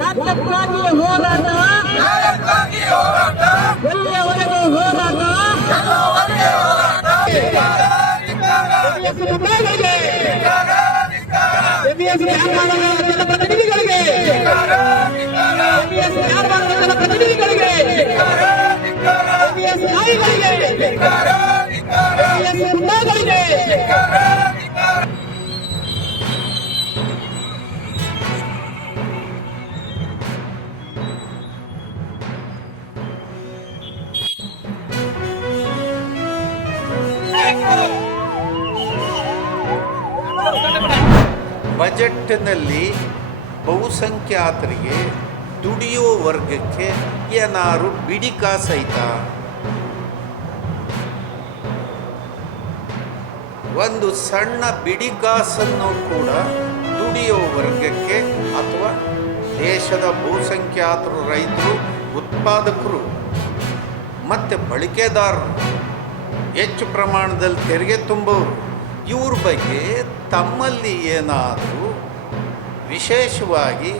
ರಾಜ್ಯಕ್ಕಾಗಿ ಹೋರಾಟ, ಎಲ್ಲಿಯವರೆಗೂ ಹೋರಾಟ. ಜನಪ್ರತಿನಿಧಿಗಳಿಗೆ, ಜನಪ್ರತಿನಿಧಿಗಳಿಗೆ, ನಾಯಿಗಳಿಗೆ, ಗುಂಡಾಗಳಿಗೆ. ಬಜೆಟ್ನಲ್ಲಿ ಬಹುಸಂಖ್ಯಾತರಿಗೆ ದುಡಿಯೋ ವರ್ಗಕ್ಕೆ ಏನಾರು ಬಿಡಿಕಾಸೈತ? ಒಂದು ಸಣ್ಣ ಬಿಡಿಕಾಸನ್ನು ಕೂಡ ದುಡಿಯೋ ವರ್ಗಕ್ಕೆ ಅಥವಾ ದೇಶದ ಬಹುಸಂಖ್ಯಾತರು, ರೈತರು, ಉತ್ಪಾದಕರು ಮತ್ತು ಬಳಕೆದಾರರು, ಹೆಚ್ಚು ಪ್ರಮಾಣದಲ್ಲಿ ತೆರಿಗೆ ತುಂಬುವವರು, ಇವ್ರ ಬಗ್ಗೆ ತಮ್ಮಲ್ಲಿ ಏನಾದರೂ ವಿಶೇಷವಾಗಿ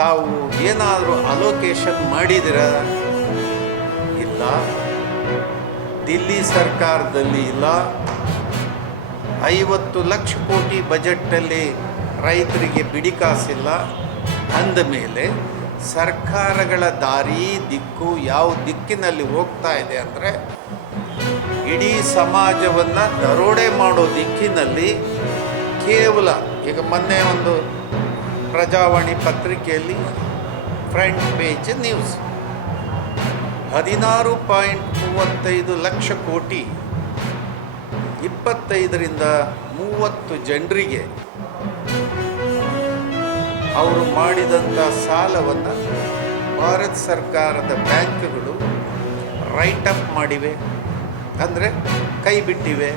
ತಾವು ಏನಾದರೂ ಅಲೋಕೇಶನ್ ಮಾಡಿದಿರ? ಇಲ್ಲ. ದಿಲ್ಲಿ ಸರ್ಕಾರದಲ್ಲಿ ಇಲ್ಲ. 50 ಲಕ್ಷ ಕೋಟಿ ಬಜೆಟಲ್ಲಿ ರೈತರಿಗೆ ಬಿಡಿಕಾಸಿಲ್ಲ ಅಂದಮೇಲೆ ಸರ್ಕಾರಗಳ ದಾರಿ, ದಿಕ್ಕು ಯಾವ ದಿಕ್ಕಿನಲ್ಲಿ ಹೋಗ್ತಾ ಇದೆ ಅಂದರೆ ಇಡೀ ಸಮಾಜವನ್ನು ದರೋಡೆ ಮಾಡೋ ದಿಕ್ಕಿನಲ್ಲಿ. ಕೇವಲ ಈಗ ಮೊನ್ನೆ ಒಂದು ಪ್ರಜಾವಾಣಿ ಪತ್ರಿಕೆಯಲ್ಲಿ ಫ್ರಂಟ್ ಪೇಜ್ ನ್ಯೂಸ್ 16.35 ಲಕ್ಷ ಕೋಟಿ 25ರಿಂದ 30 ಜನರಿಗೆ ಅವರು ಮಾಡಿದಂಥ ಸಾಲವನ್ನು ಭಾರತ ಸರ್ಕಾರದ ಬ್ಯಾಂಕ್ಗಳು ರೈಟಪ್ ಮಾಡಿವೆ, ಅಂದರೆ ಕೈ ಬಿಟ್ಟಿವೆ.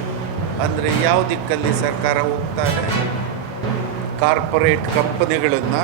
ಅಂದರೆ ಯಾವ ದಿಕ್ಕಲ್ಲಿ ಸರ್ಕಾರ ಹೋಗ್ತಾರೆ? ಕಾರ್ಪೊರೇಟ್ ಕಂಪನಿಗಳನ್ನು